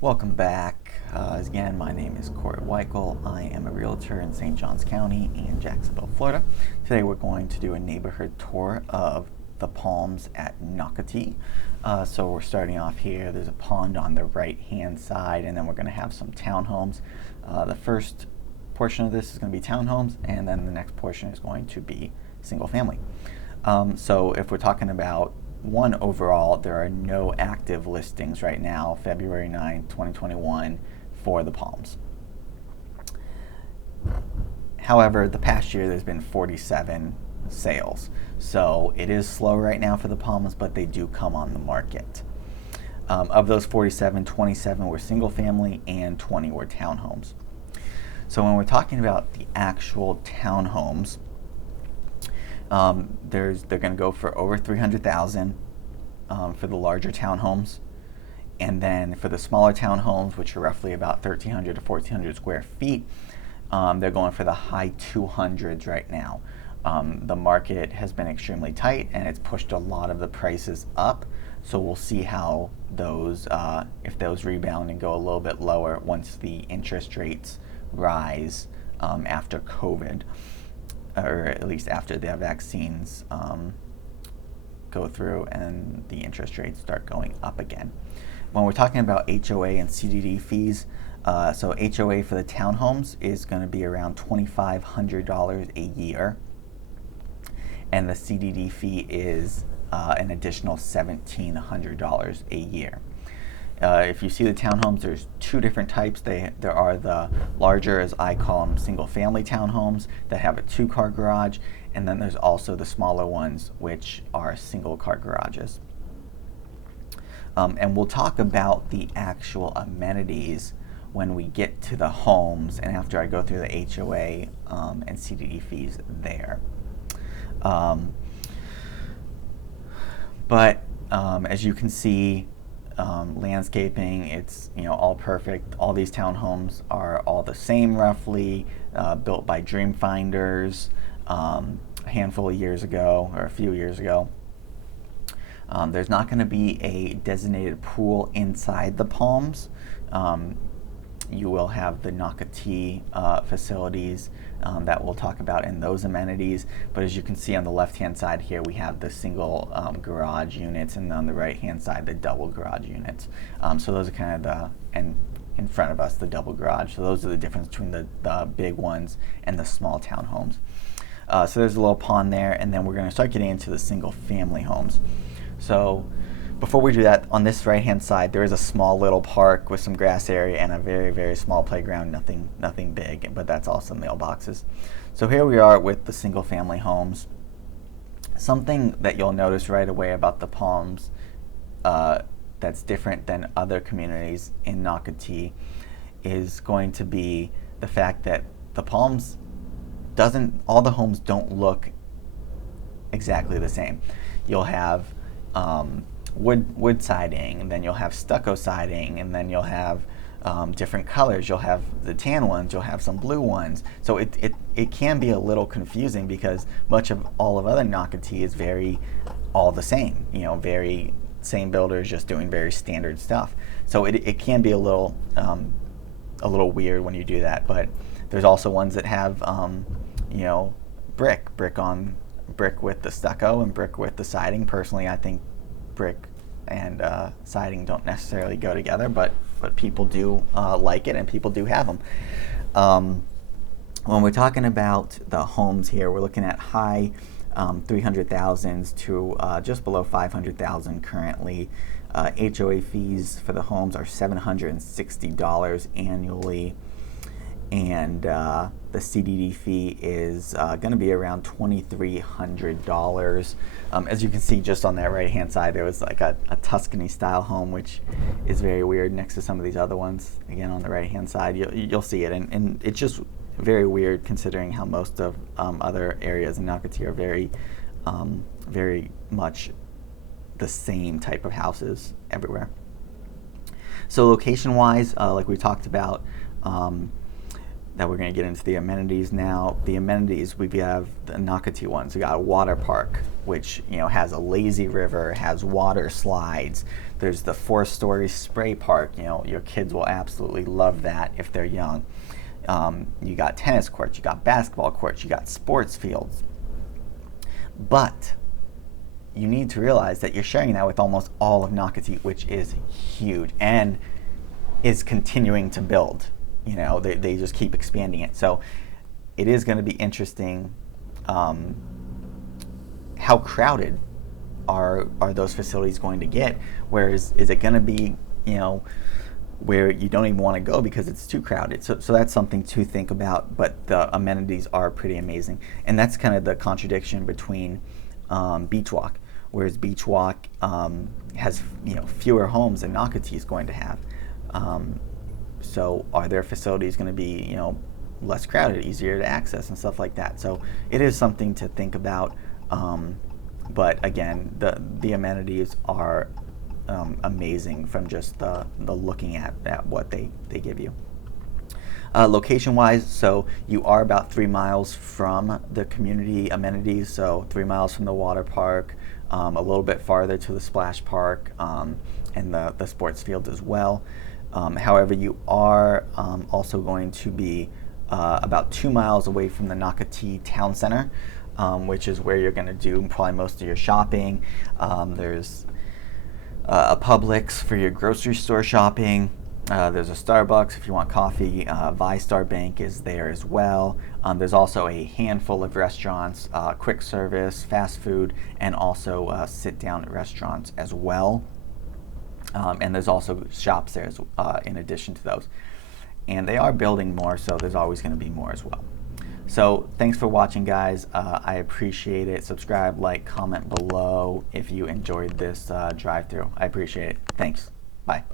Welcome back. Again, my name is Corey Weichel. I am a realtor in St. Johns County in Jacksonville, Florida. Today we're going to do a neighborhood tour of the Palms at Nocatee. So we're starting off here. There's a pond on the right-hand side, and then we're going to have some townhomes. The first portion of this is going to be townhomes, and then the next portion is going to be single family. So if we're talking about one overall, there are no active listings right now, February 9th, 2021, for the Palms. However, the past year there's been 47 sales. So it is slow right now for the Palms, but they do come on the market. Of those 47, 27 were single family and 20 were townhomes. So when we're talking about the actual townhomes, they're going to go for over $300,000 for the larger townhomes, and then for the smaller townhomes, which are roughly about 1,300 to 1,400 square feet, they're going for the high 200s right now. The market has been extremely tight, and it's pushed a lot of the prices up. So we'll see how those, if those rebound and go a little bit lower once the interest rates rise after COVID, or at least after the vaccines go through and the interest rates start going up again. When we're talking about HOA and CDD fees, so HOA for the townhomes is going to be around $2,500 a year, and the CDD fee is an additional $1,700 a year. If you see the townhomes, there's two different types. There are the larger, as I call them, single-family townhomes that have a two-car garage, and then there's also the smaller ones, which are single-car garages. And we'll talk about the actual amenities when we get to the homes and after I go through the HOA and CDD fees there. But as you can see, landscaping, it's all perfect. All these townhomes are all the same roughly, built by dream finders a handful of years ago, or a few years ago. There's not going to be a designated pool inside the Palms. You will have the Nocatee facilities that we'll talk about in those amenities. But as you can see on the left-hand side here, we have the single garage units, and on the right-hand side, the double garage units. So those are kind of the, and in front of us, the double garage. So those are the difference between the big ones and the small townhomes. So there's a little pond there, and then we're going to start getting into the single-family homes. So before we do that, on this right-hand side, there is a small little park with some grass area and a very, very small playground, nothing big, but that's also mailboxes. So here we are with the single-family homes. Something that you'll notice right away about the Palms that's different than other communities in Nocatee is going to be the fact that the Palms all the homes don't look exactly the same. You'll have wood siding, and then you'll have stucco siding, and then you'll have different colors. You'll have the tan ones, you'll have some blue ones. So it can be a little confusing because much of all of other Nocatee is very all the same, very same builders just doing very standard stuff. So it can be a little weird when you do that, but there's also ones that have brick with the stucco and brick with the siding. Personally, I think brick and siding don't necessarily go together, but people do like it, and people do have them. When we're talking about the homes here, we're looking at high 300,000s to just below 500,000 currently. HOA fees for the homes are $760 annually, and the CDD fee is going to be around $2,300. As you can see just on that right hand side, there was like a Tuscany style home, which is very weird next to some of these other ones. Again, on the right hand side, you'll see it, and it's just very weird considering how most of other areas in Nocatee are very much the same type of houses everywhere. So location wise, like we talked about, that we're going to get into the amenities now. The amenities, we have the Nocatee ones. We got a water park, which has a lazy river, has water slides. There's the 4-story spray park. Your kids will absolutely love that if they're young. You got tennis courts, you got basketball courts, you got sports fields. But you need to realize that you're sharing that with almost all of Nocatee, which is huge and is continuing to build. They just keep expanding it. So it is going to be interesting how crowded are those facilities going to get. Whereas is it going to be, where you don't even want to go because it's too crowded. So that's something to think about, but the amenities are pretty amazing. And that's kind of the contradiction between Beach Walk, whereas Beach Walk has fewer homes than Nocatee is going to have. So are their facilities going to be less crowded, easier to access and stuff like that? So it is something to think about. But again, the amenities are amazing from just the looking at what they give you. Location wise, so you are about 3 miles from the community amenities, so 3 miles from the water park, a little bit farther to the splash park, and the sports field as well. However, you are also going to be about 2 miles away from the Nocatee Town Center, which is where you're going to do probably most of your shopping. There's a Publix for your grocery store shopping. There's a Starbucks if you want coffee. ViStar Bank is there as well. There's also a handful of restaurants, quick service, fast food, and also sit-down restaurants as well. And there's also shops there in addition to those. And they are building more, so there's always going to be more as well. So thanks for watching, guys. I appreciate it. Subscribe, like, comment below if you enjoyed this drive-through. I appreciate it. Thanks. Bye.